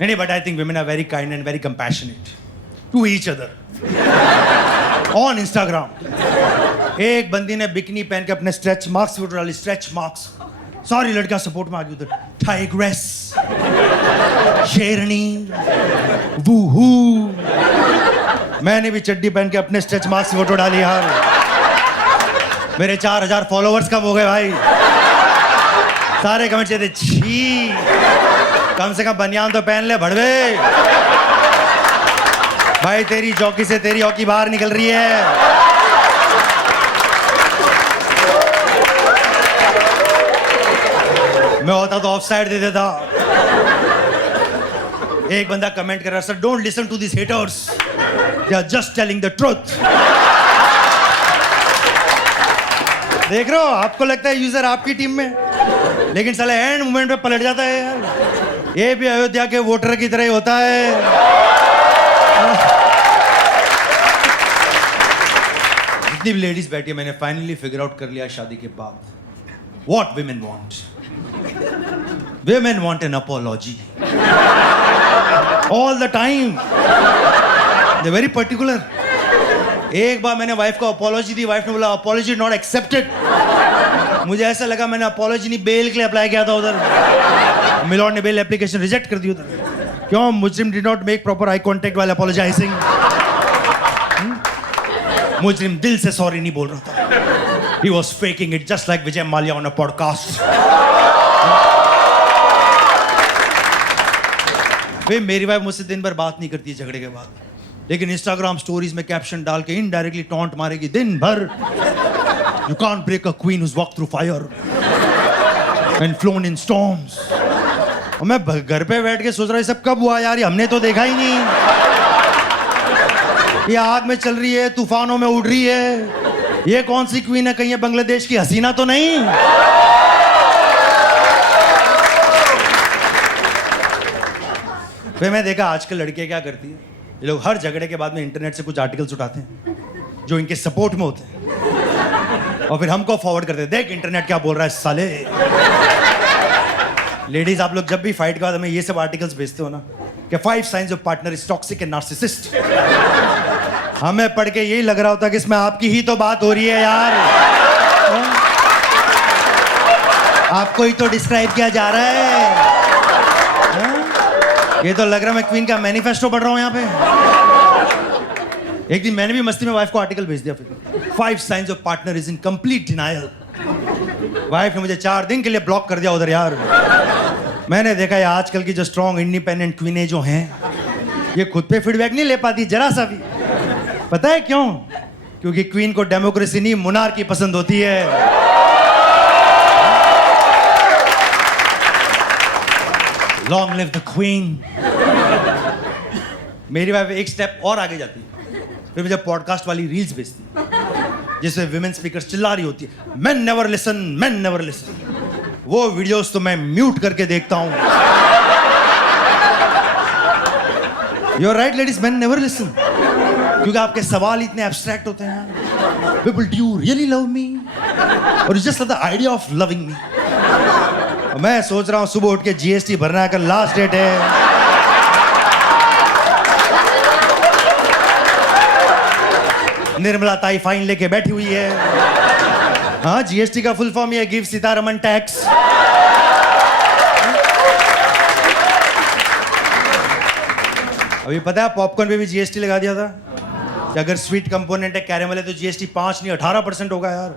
नहीं, but I think women are very kind and very compassionate to each other. On Instagram, एक बंदी ने bikini पहन के अपने स्ट्रेच मार्क्स फोटो डाली, स्ट्रेच मार्क्स. सारी लड़कियां सपोर्ट में आ गई उधर. टाइग्रेस, शेरनी, वूहू. मैंने भी चड्डी पहन के अपने स्ट्रेच मार्क्स की फोटो डाली यार. मेरे 4000 फॉलोवर्स कब हो गए भाई. सारे कमेंट थे छी, कम से कम बनियान तो पहन ले भड़वे. भाई तेरी जॉकी से तेरी हॉकी बाहर निकल रही है. मैं होता तो ऑफ साइड दे देता. एक बंदा कमेंट कर रहा, sir don't listen to this haters, they are just telling the truth. देख रहे हो, आपको लगता है यूजर आपकी टीम में, लेकिन साले एंड मोमेंट पे पलट जाता है यार. ये भी अयोध्या के वोटर की तरह ही होता है. जितनी भी लेडीज बैठी है, मैंने फाइनली फिगर आउट कर लिया शादी के बाद what women want. Women want an apology all the time. They very particular. एक बार मैंने वाइफ को अपॉलॉजी दी, वाइफ ने बोला अपॉलॉजी नॉट एक्सेप्टेड. मुझे ऐसा लगा मैंने अपॉलॉजी नहीं बेल के लिए अप्लाई किया था उधर. मिलॉर्ड ने बेल एप्लीकेशन रिजेक्ट कर दी उधर. क्यों? मुजरिम did not make proper eye contact while apologising. मुजरिम दिल से सॉरी नहीं बोल रहा था. He was faking it just like Vijay Mallya on a podcast. वे मेरी वाइफ मुझसे दिन भर बात नहीं करती है झगड़े के बाद, लेकिन इंस्टाग्राम स्टोरीज में कैप्शन डाल के इनडायरेक्टली टॉन्ट मारेगी दिन भर. You can't break a queen who's walked through fire and flown in storms. और मैं घर पे बैठ के सोच रहा हूँ सब कब हुआ यार, ये हमने तो देखा ही नहीं. ये आग में चल रही है, तूफानों में उड़ रही है. ये कौन सी क्वीन है? कहीं ये बांग्लादेश की हसीना तो नहीं? फिर मैं देखा आजकल लड़कियां क्या करती है. ये लोग हर झगड़े के बाद में इंटरनेट से कुछ आर्टिकल्स उठाते हैं जो इनके सपोर्ट में होते हैं, और फिर हमको फॉरवर्ड करते हैं. देख इंटरनेट क्या बोल रहा है साले. लेडीज, आप लोग जब भी फाइट के बाद हमें ये सब आर्टिकल्स भेजते हो ना कि 5 science of partner is toxic and narcissist, हमें पढ़ के यही लग रहा होता कि इसमें आपकी ही तो बात हो रही है यार. आपको ही तो डिस्क्राइब किया जा रहा है. ये तो लग रहा है मैं क्वीन का मैनिफेस्टो पढ़ रहा हूं यहाँ पे. एक दिन मैंने भी मस्ती में वाइफ को आर्टिकल भेज दिया. फिर 5 science of partner is in complete denial. Wife ने मुझे 4 दिन के लिए ब्लॉक कर दिया उधर यार. मैंने देखा ये आजकल की जो स्ट्रॉन्ग इंडिपेंडेंट क्वीनें जो हैं, ये खुद पे फीडबैक नहीं ले पाती जरा सा भी. पता है क्यों? क्योंकि क्वीन को डेमोक्रेसी नहीं मोनार्की पसंद होती है. Long live the queen. मेरी वाइफ एक स्टेप और आगे जाती है. फिर मुझे पॉडकास्ट वाली रील्स भेजती है जिसमें विमेन स्पीकर्स चिल्ला रही होती है, men never listen, men never listen. वो वीडियोस तो मैं म्यूट करके देखता हूं. You are right ladies, men never listen. क्योंकि आपके सवाल इतने एब्स्ट्रैक्ट होते हैं. People, do you really love me? और just the idea of loving me. मैं सोच रहा हूं सुबह उठ के जीएसटी भरना है, कल लास्ट डेट है. निर्मला ताई फाइन लेके बैठी हुई है. हाँ, जीएसटी का फुल फॉर्म ये गिव सीतारमन टैक्स. अभी पता है पॉपकॉर्न पे भी जीएसटी लगा दिया था कि अगर स्वीट कंपोनेंट है कैरेमल है तो जीएसटी 5 नहीं 18% होगा यार.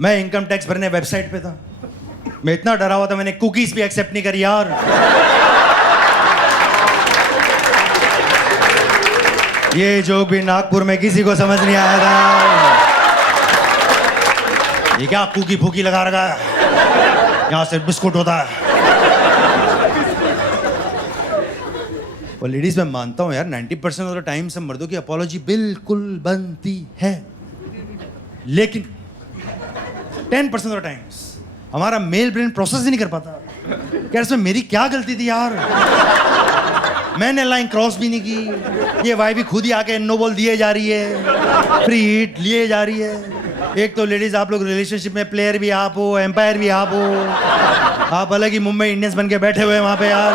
मैं इनकम टैक्स भरने वेबसाइट पे था, मैं इतना डरा हुआ था मैंने कुकीज भी एक्सेप्ट नहीं करी यार. ये जोक भी नागपुर में किसी को समझ नहीं आया था. ये क्या कुकी फूकी लगा रखा है, यहाँ से बिस्कुट होता है. और लेडीज मैं मानता हूँ यार 90% ऑफ द टाइम से मर्दों की अपॉलॉजी बिल्कुल बनती है, लेकिन 10% ऑफ द टाइम्स हमारा मेल ब्रेन प्रोसेस ही नहीं कर पाता. यार इसमें मेरी क्या गलती थी यार, मैंने लाइन क्रॉस भी नहीं की. ये वाई भी खुद ही आके नो बॉल दिए जा रही है, फ्री हिट लिए जा रही है. एक तो लेडीज आप लोग रिलेशनशिप में प्लेयर भी आप हो, एम्पायर भी आप हो. आप अलग ही मुंबई इंडियंस बन के बैठे हुए हैं वहां पे यार.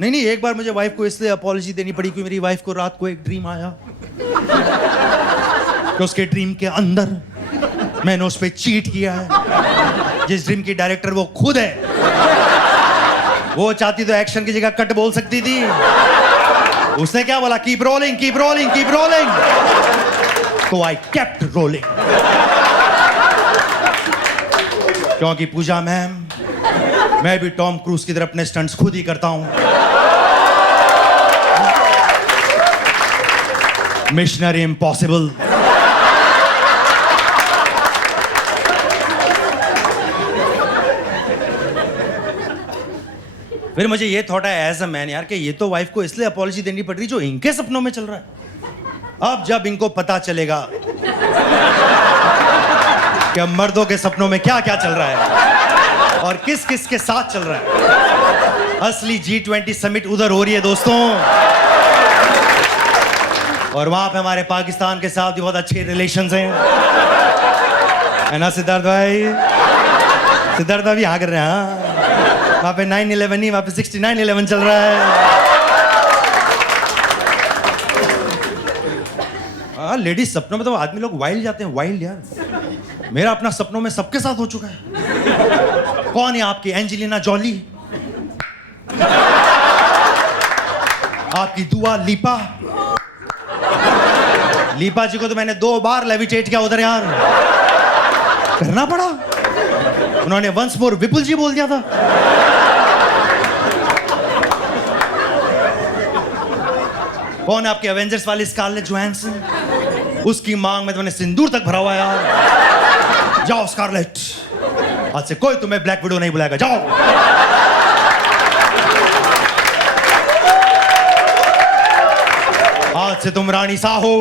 नहीं नहीं, एक बार मुझे वाइफ को इसलिए अपॉलॉजी देनी पड़ी क्योंकि मेरी वाइफ को रात को एक ड्रीम आया कि उसके ड्रीम के अंदर मैंने उस पर चीट किया है। जिस ड्रीम की डायरेक्टर वो खुद है। वो चाहती तो एक्शन की जगह कट बोल सकती थी। उसने क्या बोला? Keep rolling, keep rolling, keep rolling. तो आई केप्ट रोलिंग। क्योंकि पूजा मैम, मैं भी टॉम क्रूज की तरह अपने स्टंट्स खुद ही करता हूं। Missionary impossible. फिर मुझे ये थॉट है एज अ मैन यार कि ये तो वाइफ को इसलिए अपॉलॉजी देनी पड़ रही जो इनके सपनों में चल रहा है। अब जब इनको पता चलेगा कि मर्दों के सपनों में क्या क्या चल रहा है और किस किस के साथ चल रहा है। असली G20 समिट उधर हो रही है दोस्तों, और वहां पे हमारे पाकिस्तान के साथ भी बहुत अच्छे रिलेशंस हैं। है ना सिद्धार्थ भाई? सिद्धार्थ भाई यहाँ कर रहे हैं। हाँ, वहां पे 9/11 नहीं, वहां पे 69/11 चल रहा है। हाँ, लेडीज सपनों में तो आदमी लोग वाइल्ड जाते हैं, वाइल्ड यार। मेरा अपना सपनों में सबके साथ हो चुका है। कौन है आपकी? एंजेलिना जॉली, आपकी दुआ लिपा। लिपा जी को तो मैंने 2 बार लेविटेट किया उधर यार, करना पड़ा। उन्होंने वंस मोर विपुल जी बोल दिया था। कौन है आपके एवेंजर्स वाली स्कारलेट जोहानसन? उसकी मांग में तो मैंने सिंदूर तक भरा हुआ यार। जाओ स्कारलेट, आज से कोई तुम्हें ब्लैक विडो नहीं बुलाएगा, जाओ। आज से तुम रानी साहो,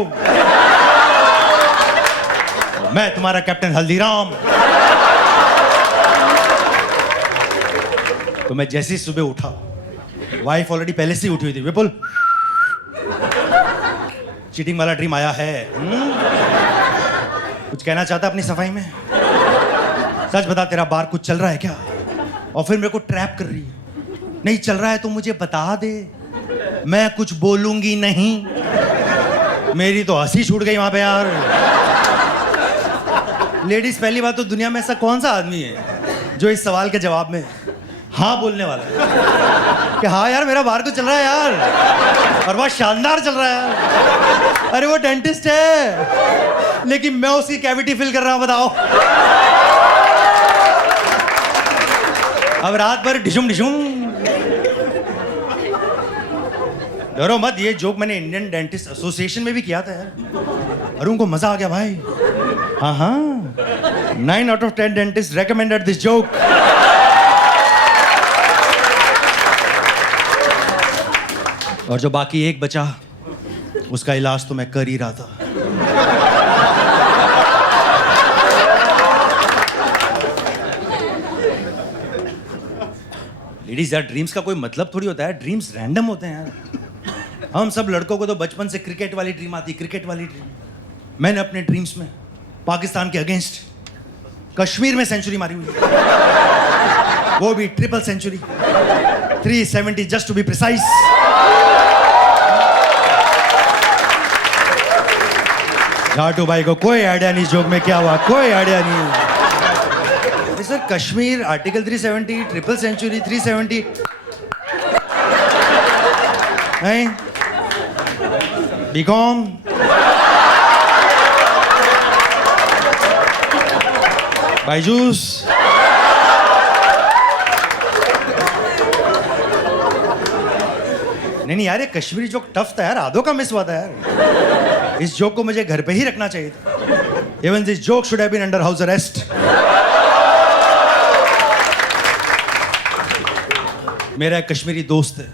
मैं तुम्हारा कैप्टन हल्दीराम। तो मैं जैसे ही सुबह उठा, वाइफ ऑलरेडी पहले से ही उठी हुई थी। विपुल, चीटिंग वाला ड्रीम आया है। कुछ कहना चाहता अपनी सफाई में? सच बता, तेरा बार कुछ चल रहा है क्या? और फिर मेरे को ट्रैप कर रही है। नहीं चल रहा है तो मुझे बता दे, मैं कुछ बोलूंगी नहीं। मेरी तो हंसी छूट गई वहां पे यार। लेडीज, पहली बात तो दुनिया में ऐसा कौन सा आदमी है जो इस सवाल के जवाब में हाँ बोलने वाला है कि हाँ यार मेरा बाहर को चल रहा है यार, और बहुत शानदार चल रहा है यार। अरे वो डेंटिस्ट है, लेकिन मैं उसकी कैविटी फिल कर रहा हूं, बताओ। अब रात भर ढिशुम ढिशुम। डरो मत, ये जोक मैंने इंडियन डेंटिस्ट एसोसिएशन में भी किया था यार, और उनको मजा आ गया भाई। हाँ हाँ, 9 out of 10 dentist recommended this joke। और जो बाकी एक बचा, उसका इलाज तो मैं कर ही रहा था। लेडीज यार, ड्रीम्स का कोई मतलब थोड़ी होता है, ड्रीम्स रैंडम होते हैं यार। हम सब लड़कों को तो बचपन से क्रिकेट वाली ड्रीम आती, क्रिकेट वाली ड्रीम। मैंने अपने ड्रीम्स में पाकिस्तान के अगेंस्ट कश्मीर में सेंचुरी मारी हुई, वो भी triple century, 370 just to be precise. घाटू भाई को कोई आइडिया नहीं जोक में क्या हुआ, कोई आइडिया नहीं। Sir Kashmir, article 370, triple century, 370 नहीं। बीकॉम, बायजूस, नहीं यार, ये कश्मीरी जोक टफ था यार, आधों का मिस हुआ था यार। इस जोक को मुझे घर पे ही रखना चाहिए था। Even this joke should have been under house arrest. मेरा एक कश्मीरी दोस्त है,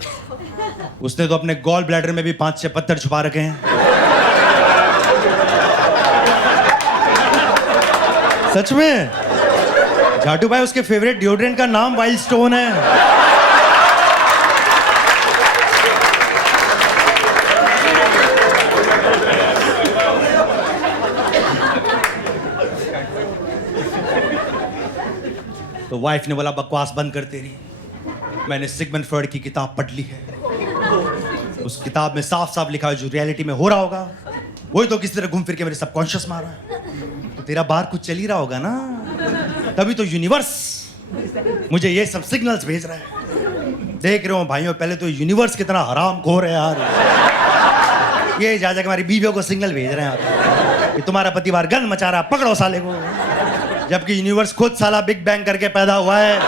उसने तो अपने गॉल ब्लैडर में भी 5-6 पत्थर छुपा रखे हैं। सच में झाटू भाई, उसके फेवरेट डिओड्रेंट का नाम वाइल्ड स्टोन है। तो वाइफ ने बोला बकवास बंद कर तेरी, मैंने सिगमंड फ्रॉइड की किताब पढ़ ली है। उस किताब में साफ साफ लिखा है जो रियलिटी में हो रहा होगा वही तो किसी तरह घूम फिर के मेरे सबकॉन्शियस में आ रहा है। तो तेरा बाहर कुछ चल ही रहा होगा ना, तभी तो यूनिवर्स मुझे ये सब सिग्नल्स भेज रहा है। देख रहे हो भाइयों, पहले तो यूनिवर्स कितना हराम खोर है यार, ये जा जाकर हमारी बीवियों को सिग्नल भेज रहे हैं कि तुम्हारा पति बाहर गंद मचा रहा, पकड़ो साले को, जबकि यूनिवर्स खुद साला बिग बैंग करके पैदा हुआ है।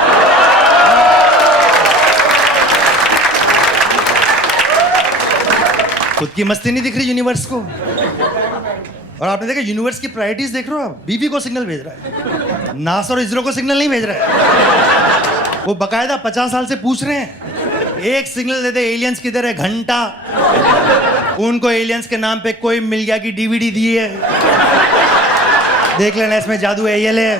खुद की मस्ती नहीं दिख रही यूनिवर्स को। और आपने देखा यूनिवर्स की प्रायोरिटीज देख रहे हो आप, बीवी को सिग्नल भेज रहा है, नासा और इसरो को सिग्नल नहीं भेज रहा है। वो बकायदा 50 साल से पूछ रहे हैं एक सिग्नल दे दे एलियंस किधर है, घंटा। उनको एलियंस के नाम पे कोई मिल गया कि डीवीडी दी है, देख लेना इसमें जादू है, ये ले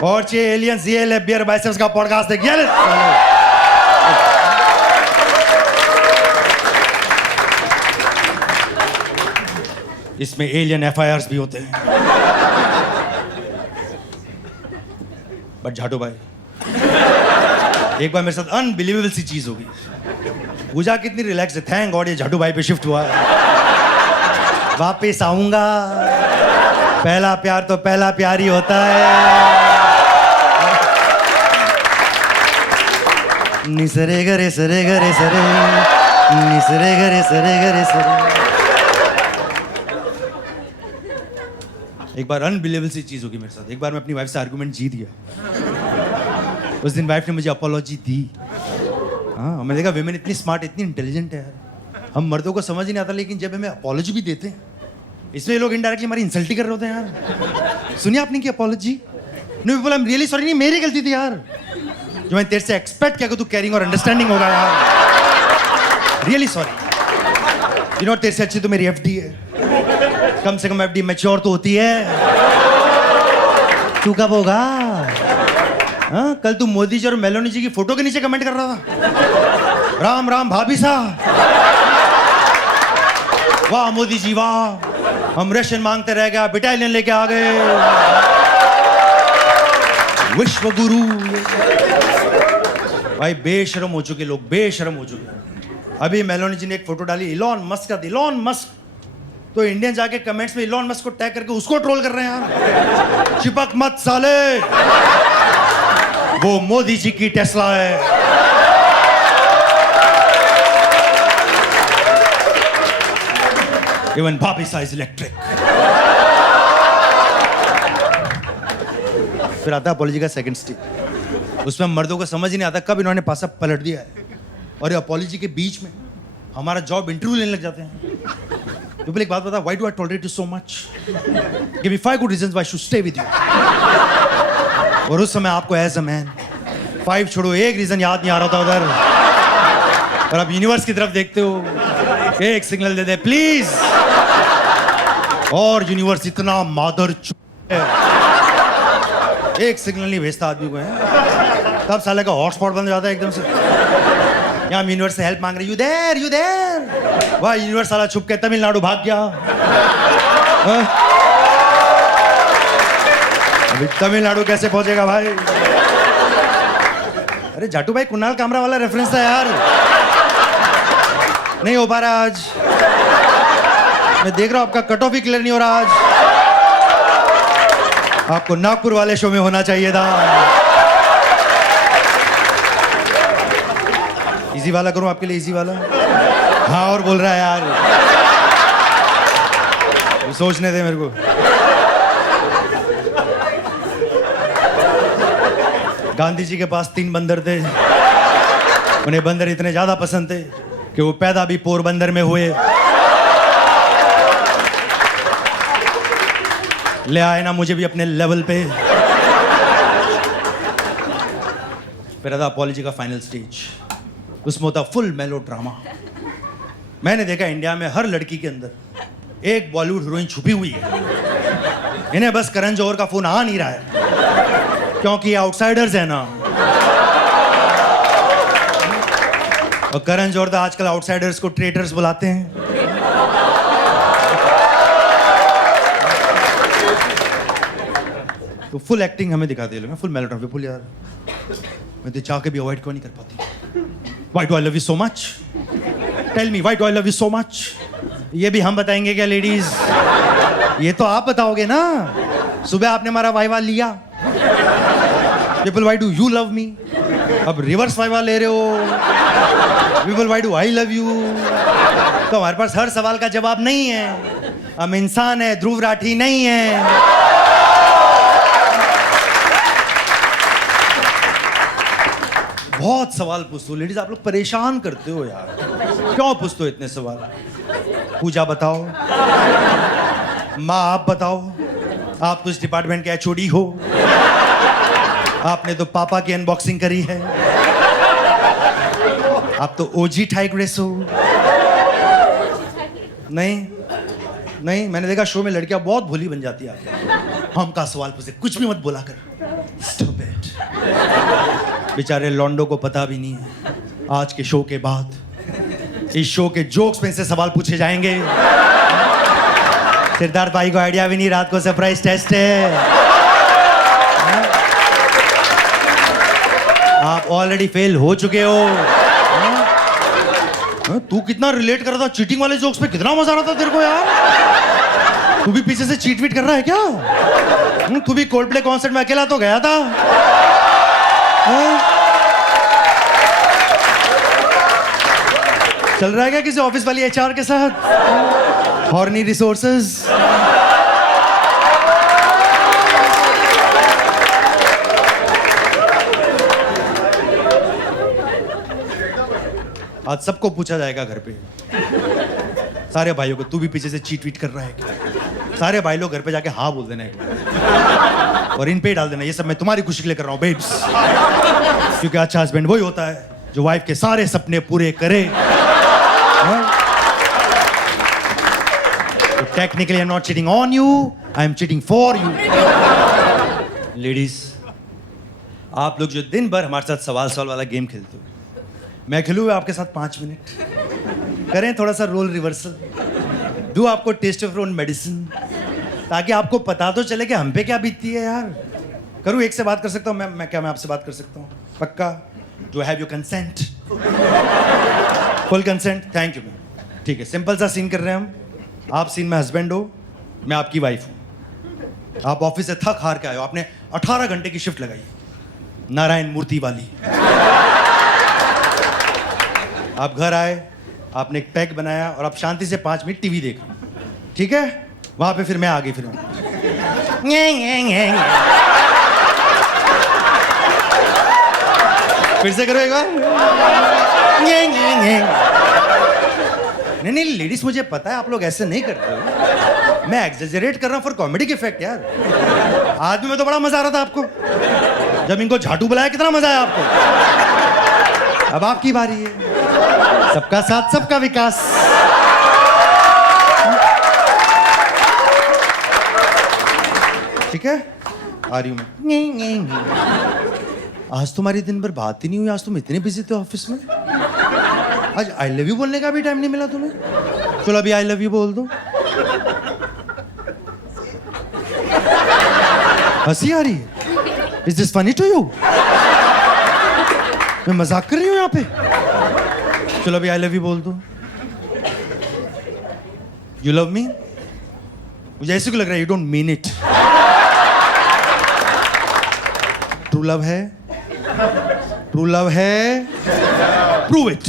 और चाहिए एलियंस, ये ले बियर बाइसेप्स का पॉडकास्ट देख, ये ले। इसमें एलियन एफआईआर्स भी होते हैं। बट झाटू भाई, एक बार मेरे साथ अनबिलीवेबल सी चीज हो गई। पूजा कितनी रिलैक्स है, थैंक गॉड ये झाटू भाई पे शिफ्ट हुआ है। वापिस आऊंगा, पहला प्यार तो पहला प्यार ही होता है। निसरे गरे सरे गरे सरे, निसरे गरे सरे गरे सरे। एक बार अनबिलीवेबल सी चीज होगी मेरे साथ। एक बार मैं अपनी वाइफ से आर्गुमेंट जीत गया। उस दिन वाइफ ने मुझे अपोलॉजी दी। हाँ, मैंने देखा विमेन इतनी स्मार्ट, इतनी इंटेलिजेंट है यार, हम मर्दों को समझ ही नहीं आता, लेकिन जब हमें अपोलॉजी भी देते हैं इसमें ये लोग इनडायरेक्टली हमारी इंसल्ट ही कर रहे होते हैं यार। सुनिए आपने की अपोलॉजी, नो बोला आई एम रियली सॉरी, नहीं मेरी गलती थी यार, जो मैं तेरे से एक्सपेक्ट किया कि तू कैरिंग और अंडरस्टैंडिंग होगा यार, रियली सॉरी। यू नो तेरे से अच्छी तो मेरी एफडी है, कम से कम एफडी मैच्योर तो होती है। तू कब होगा? हाँ, कल तू मोदी जी और मेलोनी जी की फोटो के नीचे कमेंट कर रहा था, राम राम भाभी साहब, वाह मोदी जी वाह, हम राशन मांगते रह गया, बटालियन लेके आ गए, विश्व गुरु। भाई बेशरम हो चुके लोग, बेशरम हो चुके। अभी मेलोनी जी ने एक फोटो डाली इलॉन मस्क का, इलॉन मस्क तो इंडियन जाके कमेंट्स में इलॉन मस्क को टैग करके उसको ट्रोल कर रहे हैं यार। चिपक मत साले, वो मोदी जी की टेस्ला है। इवन भाभी सा इज इलेक्ट्रिक। फिर आता है अपॉलॉजी का सेकंड स्टेज, उसमें मर्दों को समझ ही नहीं आता कब इन्होंने पासा पलट दिया है, और ये अपॉलॉजी के बीच में हमारा जॉब इंटरव्यू लेने लग जाते हैं। तो पहले एक बात बता, why do I tolerate you so much? Give me 5 good reasons why I should stay with you. और उस समय आपको एज अ मैन 5 छोड़ो, एक रीजन याद नहीं आ रहा था उधर, और अब यूनिवर्स की तरफ देखते हो, एक सिग्नल दे दे प्लीज, और यूनिवर्स इतना मादर है, एक सिग्नल नहीं भेजता आदमी को है, तब साले का हॉटस्पॉट बन जाता है एकदम से। यहाँ यूनिवर्स से हेल्प मांग रही, यू देयर यू देयर, वाह यूनिवर्स साला छुप के तमिलनाडु भाग गया। अभी तमिलनाडु कैसे पहुंचेगा भाई? अरे जाटू भाई कुणाल कामरा वाला रेफरेंस था यार, नहीं हो पा रहा आज, मैं देख रहा हूं आपका कट ऑफ ही क्लियर नहीं हो रहा आज, आपको नागपुर वाले शो में होना चाहिए था। इजी वाला करूं आपके लिए, इजी वाला? हाँ, और बोल रहा है यार, सोचने दे मेरे को। गांधी जी के पास 3 बंदर थे, उन्हें बंदर इतने ज्यादा पसंद थे कि वो पैदा भी पोरबंदर में हुए। ले आए ना मुझे भी अपने लेवल पे। फिर था अपॉलॉजी का फाइनल स्टेज, उसमें होता फुल मेलो ड्रामा। मैंने देखा इंडिया में हर लड़की के अंदर एक बॉलीवुड हीरोइन छुपी हुई है, इन्हें बस करण जौहर का फोन आ नहीं रहा है, क्योंकि आउटसाइडर्स है ना, और करण जौहर तो आजकल आउटसाइडर्स को ट्रेटर्स बुलाते हैं। तो फुल एक्टिंग हमें दिखाते हैं, फुल मेलोड्रामा, फुल यार मैं तो चाह के भी अवॉइड क्यों नहीं कर पाती? Why do I love you so much? Tell me, why do I love you so much? ये भी हम बताएंगे क्या लेडीज? ये तो आप बताओगे ना। सुबह आपने हमारा वाइवा लिया, people why do you love me? अब रिवर्स वाइवा ले रहे हो, people why do I love you? तो हमारे पास हर सवाल का जवाब नहीं है। हम इंसान है, ध्रुव राठी नहीं है। बहुत सवाल पूछते हो लेडीज, आप लोग परेशान करते हो यार। क्यों पूछते हो इतने सवाल? पूजा बताओ, माँ आप बताओ, आप तो इस डिपार्टमेंट के एचओडी हो, आपने तो पापा की अनबॉक्सिंग करी है, आप तो ओजी टाइग्रेस हो। नहीं नहीं, मैंने देखा शो में लड़कियां बहुत भोली बन जाती है। हम का सवाल पूछे, कुछ भी मत बोला कर। Stupid. बेचारे लॉन्डो को पता भी नहीं है आज के शो के बाद इस शो के जोक्स में से सवाल पूछे जाएंगे। सिद्धार्थ भाई को आइडिया भी नहीं, रात को सरप्राइज टेस्ट है। आप ऑलरेडी फेल हो चुके हो। तू कितना रिलेट कर रहा था चीटिंग वाले जोक्स पे, कितना मजा आ रहा था तेरे को यार। तू भी पीछे से चीट वीट कर रहा है क्या? तू भी कोल्डप्ले कॉन्सर्ट में अकेला तो गया था। चल रहा है क्या किसी ऑफिस वाली एचआर के साथ? Horny resources. आज सबको पूछा जाएगा घर पे, सारे भाइयों को, तू भी पीछे से चीट वीट कर रहा है क्या? सारे भाई लोग घर पे जाके हाँ बोल देना एक बार, और इन पे डाल देना, ये सब मैं तुम्हारी खुशी के लिए कर रहा हूँ बेब्स। क्योंकि अच्छा हस्बैंड वही होता है जो वाइफ के सारे सपने पूरे करे। Technically I am not cheating on you, I am cheating for you. Ladies, आप लोग जो दिन भर हमारे साथ सवाल सवाल वाला गेम खेलते हो, मैं खेलूँ आपके साथ 5 मिनट, करें थोड़ा सा रोल रिवर्सल, दूँ आपको टेस्ट ऑफ ओन मेडिसिन, ताकि आपको पता तो चले कि हम पे क्या बीतती है यार। करूँ? एक से बात कर सकता हूँ मैं आपसे बात कर सकता हूँ? पक्का? Do have your consent? Full consent? Thank you ma'am. ठीक है, सिंपल सा सीन कर रहे हैं हम। आप सीन में हस्बैंड हो, मैं आपकी वाइफ हूँ। आप ऑफिस से थक हार के आए हो, आपने 18 घंटे की शिफ्ट लगाई, नारायण मूर्ति वाली। आप घर आए, आपने एक पैक बनाया और आप शांति से 5 मिनट टीवी देख रहे हो, ठीक है? वहां पे फिर मैं आ गई, फिर से करो एक बार। नहीं लेडीज, मुझे पता है आप लोग ऐसे नहीं करते हो, मैं एग्जेजरेट कर रहा हूं फॉर कॉमेडी इफेक्ट यार। आज भी मैं तो बड़ा मजा आ रहा था आपको, जब इनको झाटू बुलाया कितना मजा आया आपको। अब आपकी बारी है। सबका साथ सबका विकास। ठीक है, आ रही हूं मैं। आज तुम्हारी दिन भर बात ही नहीं हुई, आज तुम इतने बिजी थे ऑफिस में। आज आई लव यू बोलने का भी टाइम नहीं मिला तुम्हें। चलो अभी आई लव यू बोल दो। हंसी आ रही है? Is this funny to you? मैं मजाक कर रही हूं यहाँ पे। चलो अभी आई लव यू बोल दो। You love me? मुझे ऐसे क्यों लग रहा है you don't mean it. True love है? ट्रू लव है? Prove it.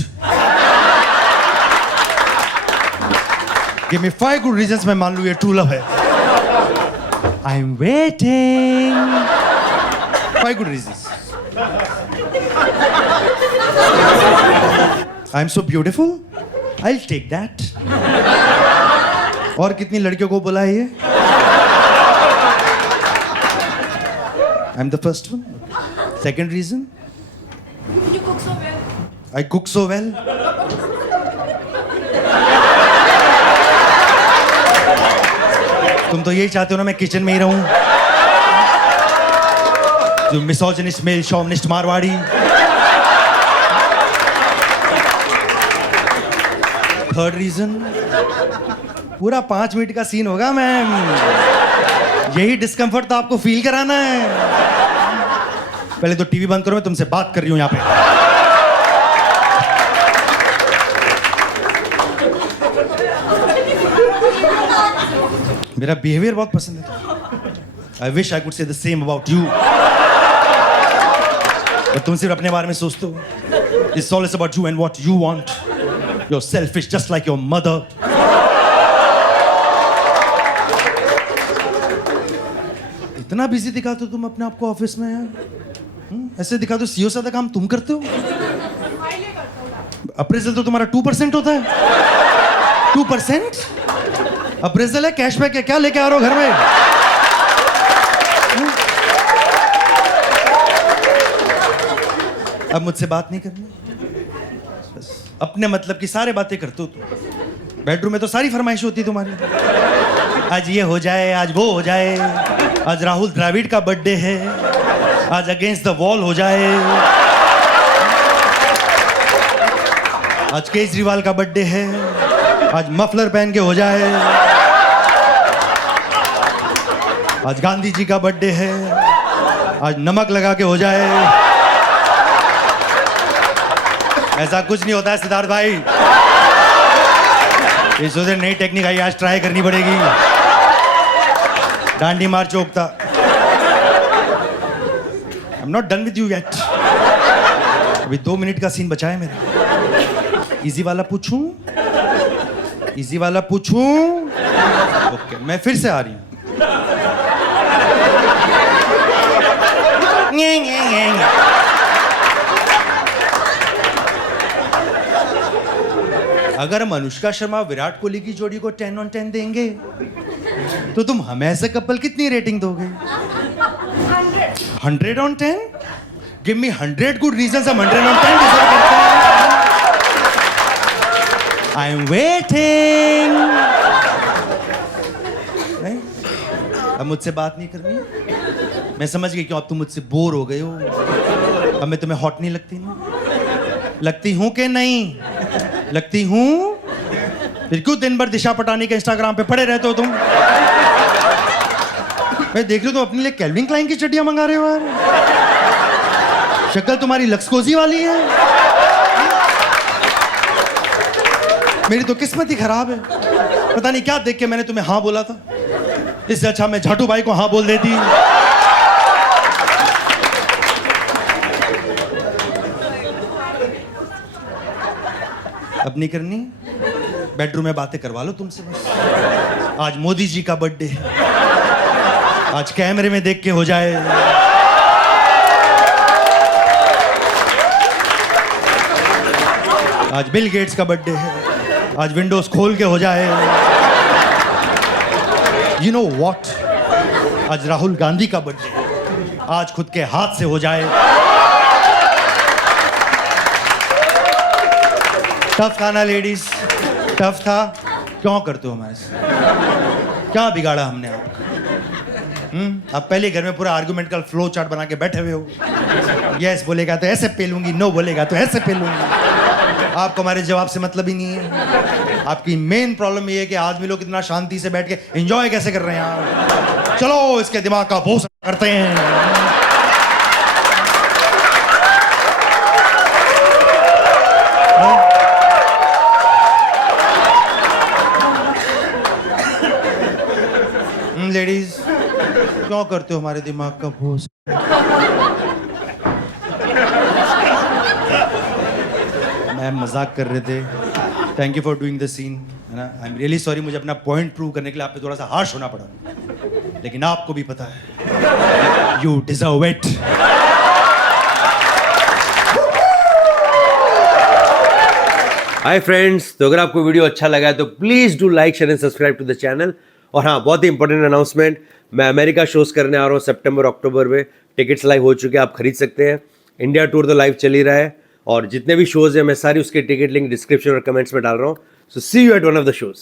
Give me 5 good reasons मैं मान लूं ये ट्रू लव है। I am waiting. 5 good reasons. I am so beautiful, I will take that. और कितनी लड़कियों को बोला है ये? I am the first one. Second reason, You cook so well. I cook so well. तुम तो यही चाहते हो ना मैं किचन में ही रहूं, जो misogynist male chauvinist Marwari. Third reason, पूरा 5 मिनट का सीन होगा मैम, यही डिस्कंफर्ट तो आपको फील कराना है। पहले तो टीवी बंद करो, मैं तुमसे बात कर रही हूं यहाँ पे। मेरा बिहेवियर बहुत पसंद है। I wish I could say the same about you, पर तुम सिर्फ अपने बारे में सोचते हो। It's all about you and what you want. You are selfish just like your mother. इतना बिजी दिखाते हो तुम अपने आप को ऑफिस में यार। ऐसे दिखा दो सीईओ से काम तुम करते हो। अप्रेजल तो तुम्हारा 2% होता है। 2% अप्रेजल है, कैशबैक है, क्या लेके आ रहे हो घर में? अब मुझसे बात नहीं करनी, बस अपने मतलब की सारी बातें करते हो तुम। बेडरूम में तो सारी फरमाइश होती है तुम्हारी। आज ये हो जाए, आज वो हो जाए, आज राहुल द्रविड़ का बर्थडे है, आज अगेंस्ट द वॉल हो जाए, आज केजरीवाल का बर्थडे है, आज मफलर पहन के हो जाए, आज गांधी जी का बर्थडे है, आज नमक लगा के हो जाए। ऐसा कुछ नहीं होता है सिद्धार्थ भाई। इस वजह नई टेक्निक आई, आज ट्राई करनी पड़ेगी। डांडी मार चौकता। I am not done with you yet. अभी 2 मिनट का सीन बचा है मेरा। इजी वाला पूछूं? इजी वाला पूछूं? ओके, मैं फिर से आ रही हूं। अगर हम अनुष्का शर्मा विराट कोहली की जोड़ी को 10 on 10 देंगे तो तुम हमें ऐसे कपल कितनी रेटिंग दोगे? 100 on 10? Give me 100 good reasons हम 100 on 10 डिजर्व करते हैं। आई एम वेटिंग। नहीं, अब मुझसे बात नहीं करनी। मैं समझ गई क्यों अब तुम मुझसे बोर हो गए हो। अब मैं तुम्हें हॉट नहीं लगती ना? लगती हूं कि नहीं? लगती हूं? फिर क्यों दिन भर दिशा पटानी के इंस्टाग्राम पे पड़े रहते हो तुम? मैं देख रही हूं तुम अपने लिए कैल्विन क्लाइन की चड्डियां मंगा रहे हो यार। शक्ल तुम्हारी लक्सकोजी वाली है। मेरी तो किस्मत ही खराब है। पता नहीं क्या देख के मैंने तुम्हें हाँ बोला था। इससे अच्छा मैं झाटू भाई को हाँ बोल देती। अब नहीं करनी। बेडरूम में बातें करवा लो तुमसे बस। आज मोदी जी का बर्थडे है, आज कैमरे में देख के हो जाए। आज बिल गेट्स का बर्थडे है, आज विंडोज खोल के हो जाए। यू नो व्हाट, आज राहुल गांधी का बर्थडे है, आज खुद के हाथ से हो जाए। टफ था ना लेडीज, टफ था। क्यों करते हो हमारे साथ? क्या बिगाड़ा हमने आपका? आप पहले घर में पूरा आर्गुमेंट का फ्लो चार्ट बना के बैठे हुए हो। यस बोलेगा तो ऐसे पेलूंगी, नो बोलेगा तो ऐसे पेलूंगी। आपको हमारे जवाब से मतलब ही नहीं है। आपकी मेन प्रॉब्लम ये है कि आदमी लोग इतना शांति से बैठ के एंजॉय कैसे कर रहे हैं यार। चलो इसके दिमाग का भोस करते हैं। लेडीज क्यों करते हो हमारे दिमाग का भोस? मैम मजाक कर रहे थे। Thank you for doing the scene, है ना। आई एम रियली सॉरी, मुझे अपना पॉइंट प्रूव करने के लिए आप पे थोड़ा सा हार्श होना पड़ा, लेकिन आपको भी पता है you deserve it. Hi friends, तो अगर आपको वीडियो अच्छा लगा है तो please do like share and subscribe to the channel. और हाँ, बहुत ही इंपॉर्टेंट अनाउंसमेंट, मैं अमेरिका शोज करने आ रहा हूँ सितंबर अक्टूबर में। टिकट्स लाइव हो चुके हैं, आप खरीद सकते हैं। इंडिया टूर तो लाइव चल ही रहा है, और जितने भी शोज हैं मैं सारी उसके टिकट लिंक डिस्क्रिप्शन और कमेंट्स में डाल रहा हूँ। So see you at one of the shows.